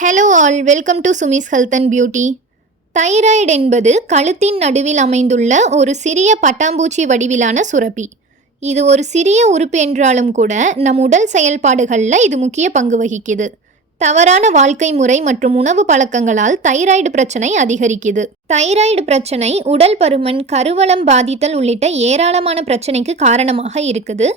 Hello all, welcome to Sumi's health and beauty. Thyroid என்பது கழுத்தின் நடுவில் அமைந்துள்ள ஒரு சிறிய பட்டாம்பூச்சி வடிவிலான சுரப்பி. இது ஒரு சிறிய உறுப்பு என்றாலும் கூட நம் உடல் செயல்பாடுகளில் இது முக்கிய பங்கு வகிக்குது. தவறான வாழ்க்கை முறை மற்றும் உணவு பழக்கங்களால் தைராய்டு பிரச்சனை அதிகரிக்குது. தைராய்டு பிரச்சனை உடல் பருமன், கருவளம் பாதித்தல் உள்ளிட்ட ஏராளமான பிரச்சனைக்கு காரணமாக இருக்குது.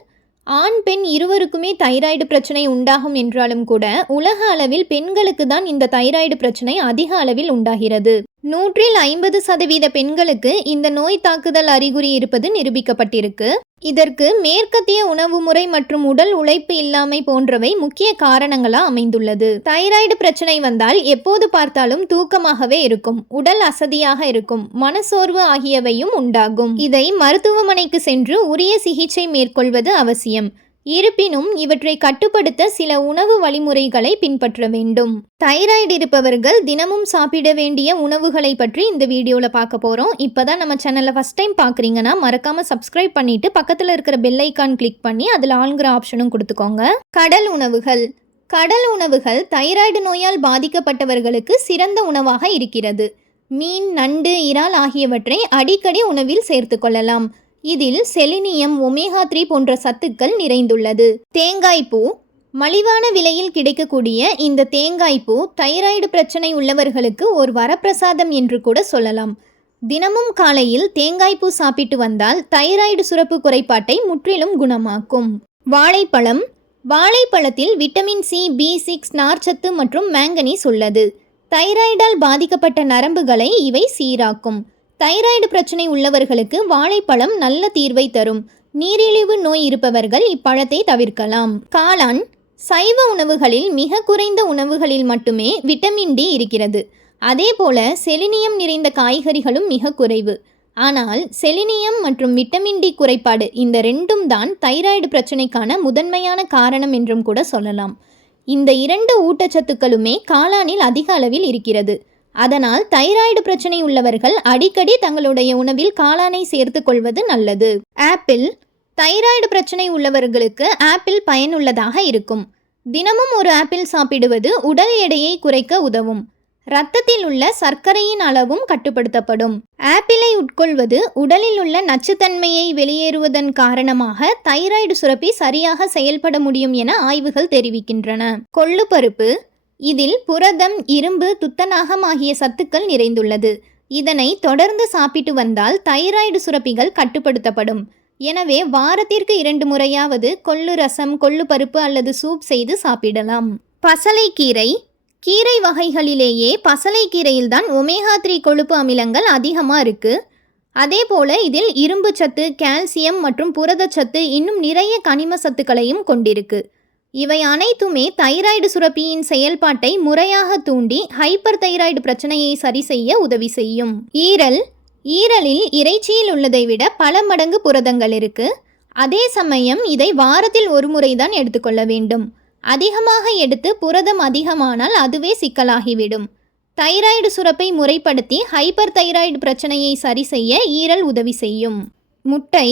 ஆண் பெண் இருவருக்குமே தைராய்டு பிரச்சனை உண்டாகும் என்றாலும் கூட உலக அளவில் பெண்களுக்கு தான் இந்த தைராய்டு பிரச்சனை அதிக அளவில் உண்டாகிறது. 150% பெண்களுக்கு இந்த நோய் தாக்குதல் அறிகுறி இருப்பது நிரூபிக்கப்பட்டிருக்கு. இதற்கு மேற்கத்திய உணவு முறை மற்றும் உடல் உழைப்பு இல்லாமை போன்றவை முக்கிய காரணங்களா அமைந்துள்ளது. தைராய்டு பிரச்சனை வந்தால் எப்போது பார்த்தாலும் தூக்கமாகவே இருக்கும், உடல் அசதியாக இருக்கும், மனசோர்வு ஆகியவையும் உண்டாகும். இதை மருத்துவமனைக்கு சென்று உரிய சிகிச்சை மேற்கொள்வது அவசியம். இருப்பினும் இவற்றை கட்டுப்படுத்த சில உணவு வழிமுறைகளை பின்பற்ற வேண்டும். தைராய்டு இருப்பவர்கள் தினமும் சாப்பிட வேண்டிய உணவுகளை பற்றி இந்த வீடியோவில் பார்க்க போகிறோம். இப்போ தான் நம்ம சேனலை ஃபஸ்ட் டைம் பார்க்குறீங்கன்னா மறக்காமல் சப்ஸ்கிரைப் பண்ணிவிட்டு பக்கத்தில் இருக்கிற பெல் ஐக்கான் கிளிக் பண்ணி அதில் ஆளுங்கிற ஆப்ஷனும் கொடுத்துக்கோங்க. கடல் உணவுகள். கடல் உணவுகள் தைராய்டு நோயால் பாதிக்கப்பட்டவர்களுக்கு சிறந்த உணவாக இருக்கிறது. மீன், நண்டு, இறால் ஆகியவற்றை அடிக்கடி உணவில் சேர்த்து கொள்ளலாம். இதில் செலினியம், ஒமேகா 3 போன்ற சத்துக்கள் நிறைந்துள்ளது. தேங்காய்ப்பூ. மலிவான விலையில் கிடைக்கக்கூடிய இந்த தேங்காய்ப்பூ தைராய்டு பிரச்சனை உள்ளவர்களுக்கு ஒரு வரப்பிரசாதம் என்று கூட சொல்லலாம். தினமும் காலையில் தேங்காய்ப்பூ சாப்பிட்டு வந்தால் தைராய்டு சுரப்பு குறைபாட்டை முற்றிலும் குணமாக்கும். வாழைப்பழம். வாழைப்பழத்தில் விட்டமின் சி, B6, நார்ச்சத்து மற்றும் மேங்கனீஸ் உள்ளது. தைராய்டால் பாதிக்கப்பட்ட நரம்புகளை இவை சீராக்கும். தைராய்டு பிரச்சனை உள்ளவர்களுக்கு வாழைப்பழம் நல்ல தீர்வை தரும். நீரிழிவு நோய் இருப்பவர்கள் இப்பழத்தை தவிர்க்கலாம். காளான். சைவ உணவுகளில் மிக குறைந்த உணவுகளில் மட்டுமே விட்டமின் டி இருக்கிறது. அதேபோல செலினியம் நிறைந்த காய்கறிகளும் மிக குறைவு. ஆனால் செலினியம் மற்றும் விட்டமின் டி குறைபாடு இந்த ரெண்டும் தான் தைராய்டு பிரச்சனைக்கான முதன்மையான காரணம் என்றும் கூட சொல்லலாம். இந்த 2 ஊட்டச்சத்துக்களுமே காளானில் அதிக அளவில் இருக்கிறது. அதனால் தைராய்டு பிரச்சனை உள்ளவர்கள் அடிக்கடி தங்களுடைய உணவில் காளானை சேர்த்து கொள்வது நல்லது. ஆப்பிள். தைராய்டு பிரச்சனை உள்ளவர்களுக்கு ஆப்பிள் பயனுள்ளதாக இருக்கும். தினமும் ஒரு ஆப்பிள் சாப்பிடுவது உடல் எடையை குறைக்க உதவும். இரத்தத்தில் உள்ள சர்க்கரையின் அளவும் கட்டுப்படுத்தப்படும். ஆப்பிளை உட்கொள்வது உடலில் உள்ள நச்சுத்தன்மையை வெளியேறுவதன் காரணமாக தைராய்டு சுரப்பி சரியாக செயல்பட முடியும் என ஆய்வுகள் தெரிவிக்கின்றன. கொள்ளுப்பருப்பு. இதில் புரதம், இரும்பு, துத்தநாகம் ஆகிய சத்துக்கள் நிறைந்துள்ளது. இதனை தொடர்ந்து சாப்பிட்டு வந்தால் தைராய்டு சுரப்பிகள் கட்டுப்படுத்தப்படும். எனவே வாரத்திற்கு 2 முறையாவது கொள்ளு ரசம், கொள்ளு பருப்பு அல்லது சூப் செய்து சாப்பிடலாம். பசலைக்கீரை. கீரை வகைகளிலேயே பசலைக்கீரையில்தான் ஒமேகா 3 கொழுப்பு அமிலங்கள் அதிகமாக இருக்குது. அதே போல் இதில் இரும்பு சத்து, கால்சியம் மற்றும் புரதச்சத்து இன்னும் நிறைய கனிம சத்துக்களையும் கொண்டிருக்கு. இவை அனைத்துமே தைராய்டு சுரப்பியின் செயல்பாட்டை முறையாக தூண்டி ஹைப்பர் தைராய்டு பிரச்சனையை சரி செய்ய உதவி செய்யும். ஈரல். ஈரலில் இறைச்சியில் உள்ளதை விட பல மடங்கு புரதங்கள் இருக்கு. அதே சமயம் இதை வாரத்தில் ஒரு முறை தான் எடுத்துக்கொள்ள வேண்டும். அதிகமாக எடுத்து புரதம் அதிகமானால் அதுவே சிக்கலாகிவிடும். தைராய்டு சுரப்பை முறைப்படுத்தி ஹைப்பர் தைராய்டு பிரச்சனையை சரி செய்ய ஈரல் உதவி செய்யும். முட்டை.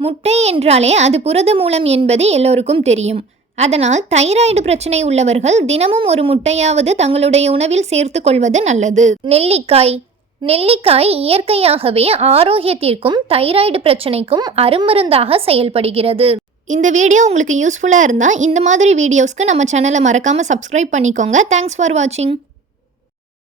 முட்டை என்றாலே அது புரத மூலம் என்பது எல்லோருக்கும் தெரியும். அதனால் தைராய்டு பிரச்சனை உள்ளவர்கள் தினமும் ஒரு முட்டையாவது தங்களுடைய உணவில் சேர்த்து கொள்வது நல்லது. நெல்லிக்காய். நெல்லிக்காய் இயற்கையாகவே ஆரோக்கியத்திற்கும் தைராய்டு பிரச்சனைக்கும் அருமருந்தாக செயல்படுகிறது. இந்த வீடியோ உங்களுக்கு யூஸ்ஃபுல்லாக இருந்தால் இந்த மாதிரி வீடியோஸ்க்கு நம்ம சேனலை மறக்காமல் சப்ஸ்கிரைப் பண்ணிக்கோங்க. தேங்க்ஸ் ஃபார் வாட்சிங்.